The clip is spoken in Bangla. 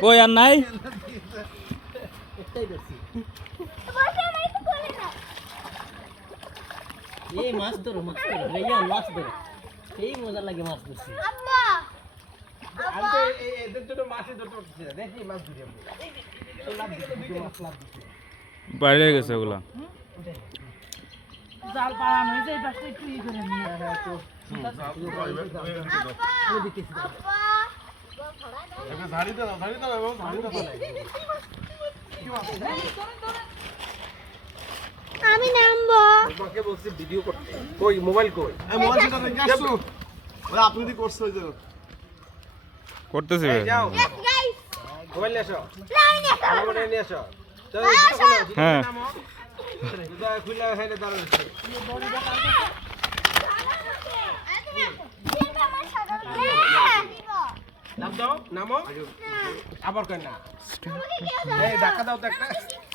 কই আর নাই এই মাছ ধরো রেয়ান মাছ ধরো এই মজা লাগে মাছ ধরছি আমি তো এদের জন্য মাছই ধরতে পারতেছি না দেখি মাছ ধরি বাইরে গেছে ওগুলা জাল পালানো হয়েছে এই পাশটা একটু ই করে নিয়ে আমি নামবো তোমাকে বলছি ভিডিও করতে কই মোবাইল কই আপনি কি করছে ওই যে করতেছে এই যাও Yes, guys. মোবাইল নিয়ে আসো Line এটা মোবাইল নিয়ে আসো চলো হ্যাঁ খুলে হেঁটে দাঁড়াচ্ছে নাম দাও নামো আবার কই না এই ধাক্কা দাও তো একটা